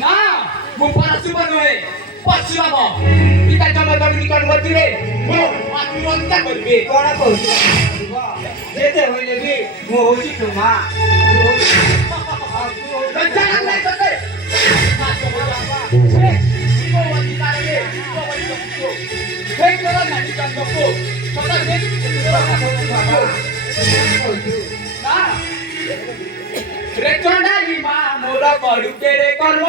ନା ମୁଁ ପରଶୁବ ନୁହେଁ ପଶ୍ଚିମ ପିତା ଜମଦଗ୍ନି ମଝିରେ ମୁଁ ଆତ୍ମହତ୍ୟା କରିବି। କଣ କହୁଛୁ ଯେତେ ହଇଲେ ବି ମୁଁ ହଉଛି ତୋ ମା। ଲଜ୍ଜା ନାହିଁ ତତେ? ରେକଣ୍ଡାଲି ମା ମୋର କରୁ କେଡ଼େ କର୍ମ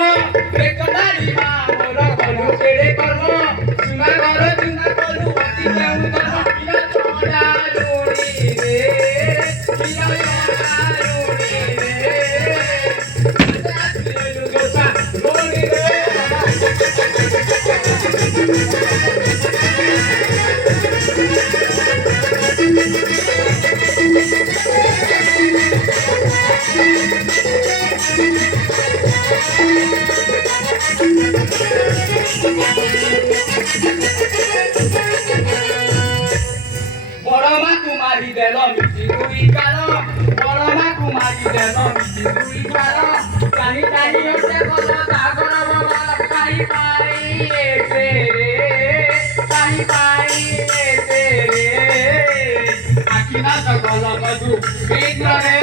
ରେକଣ୍ଡାଲି ମା ମୋର କରୁ କେଡ଼େ କର୍ମ ସୁନା ଘର ଚୁନା କରୁ ଅତି କେଉଁ କର୍ମ ପିଲା ଚଣ୍ଡା ଲୋଡ଼ି ରେ ପିଲା ଚଣ୍ଡା ଲୋଡ଼ି ରେ ଦୋଷା ଲୋଡ଼ି ରେ বড়মা কুমারী দেল মিটি দুই কাল বড়মা কুমারী দেল মিটি দুই কাল টানি টানি ওঠে গল সাগর বগল পাই পাই এসে রে পাই পাই এসে রে আকিনা সকল মধু বিঘ্ন রে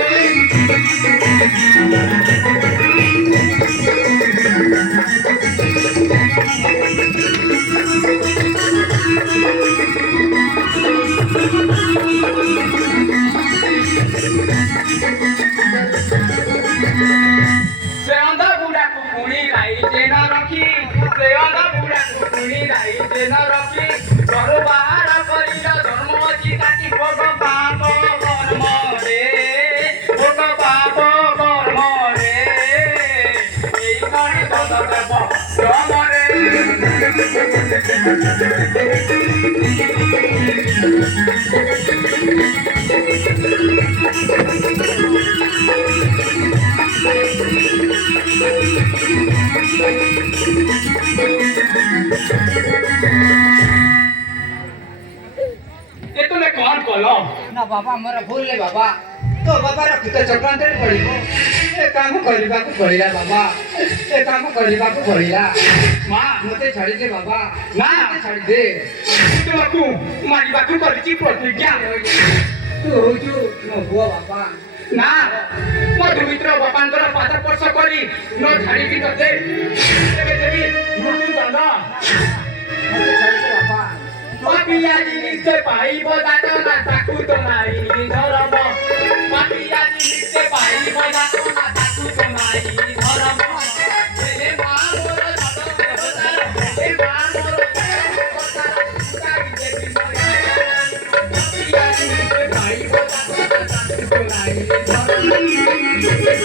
ସେ ଅନ୍ଧ ବୁଢ଼ାକୁ ପୁଣି ରାଇଜେ ନ ରଖି ସେ ଅନ୍ଧ ବୁଢ଼ାକୁ ପୁଣି ରାଇଜେ ନ ରଖି ଘରୁ ବାହାର କରିଲ ଧର୍ମ ଅଛି କାଟି ଭୋଗ ପାପ କର୍ମରେ ଭୋଗ ପାପ କର୍ମରେ ଏଇ କଣେ ପଦକ୍ଷେପ ଜମରେ ତୁମେ କଣ କଲ? ନା ବାବା ମୋର ଭୁଲ ରେ ବାବା ତୋ ବାବାର କୃତ ଚକ୍ରାନ୍ତରେ ପଡ଼ିବ ଏ କାମ କରିବାକୁ ପଡ଼ିଲା ବାବା ଏ କାମ କରିବାକୁ ପଡ଼ିଲା ମା ମତେ ଛାଡ଼ିଦେ ବାବା ନା ମତେ ଛାଡ଼ିଦେ ତୁମକୁ ମାରିବାକୁ କରିଛି ପ୍ରତିଜ୍ଞା ତୁ ହଉଛୁ ମୋ ପୁଅ ବାବା ନା ମୋ ଦୁମିତ୍ର ବାପାଙ୍କର ପାଦ ସ୍ପର୍ଶ କରି ନ ଛାଡ଼ିବି ତତେ ତେବେ ଦେବି ମୃତ୍ୟୁଦଣ୍ଡ ମତେ ଛାଡ଼ିଦେ ବାବା ପାପିଆ ଜିନିଷ ପାଇବ ଯାତନା ତାକୁ ତ ନାଇଁ ଧରମ ପାପିଆ ଜିନିଷ ପାଇବ ଯାତନା ତାକୁ ତ ନାଇଁ ଧରମ ହେଲେ ମା ମୋର ଧନ ବ୍ୟବସାର ହେଲେ ମା ମୋର ବ୍ୟବସାର ଉତାରି ଦେବି ପାପିଆ ଜିନିଷ ପାଇବ ଯାତନା ତାକୁ ତ ନାଇଁ ଧରମ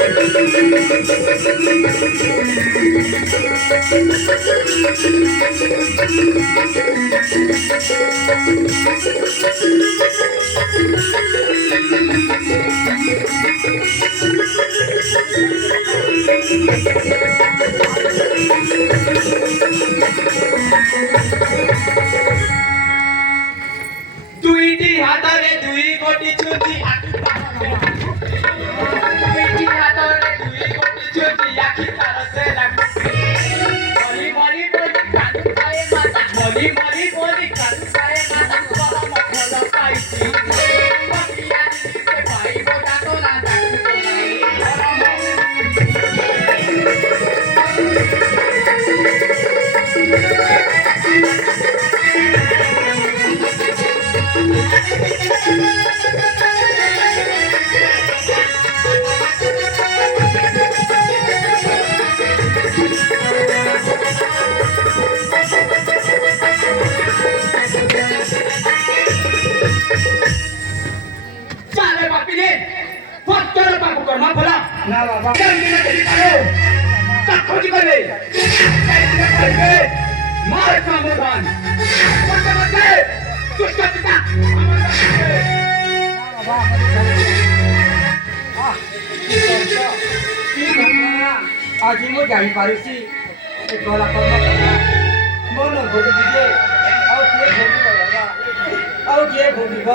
ଦୁଇଟି ହାତରେ ଦୁଇ ଗୋଟି ଛୁଞ୍ଚି ଦୁଇଟି ହାତରେ ଦୁଇ ଗୋଟି ଛୁଞ୍ଚି ଆଖି ତାର ସେ ଲାଗୁ ମରି ମରି ବୋଲି କାନ୍ଦୁଥାଏ ମାତା ମରି ମରି ବୋଲି କାନ୍ଦୁଥାଏ ମାତା ଭଲ ଭଲ ପାଇଛି ପାପିଆ ଜିନିଷ ପାଇବ ଯାତନା ତାକୁ ତ ନାଇଁ ଧରମ ଚାଲେ ବାପିରେ ଭକ୍ତର ପାପ କର୍ମ ଭଲ ନା ବାବା କେମିତି ନା ଦେଖିପାରେ ଚାଖୋଜି କଲେ କରିବେ ମୋର ସମାଧାନ ବର୍ତ୍ତମାନ ଦୁଷ୍ଟ ପିତା ବାବା ମତେ ଛାଡ଼ିଦେ କି ଘଟଣା ଆଜି ମୁଁ ଜାଣିପାରୁଛି ଏ କଳା କର୍ମ କଲା ମନ ଭୋଗିବି ଯେ ଆଉ କିଏ ଭୋଗିବ ବାବା ଆଉ କିଏ ଭୋଗିବ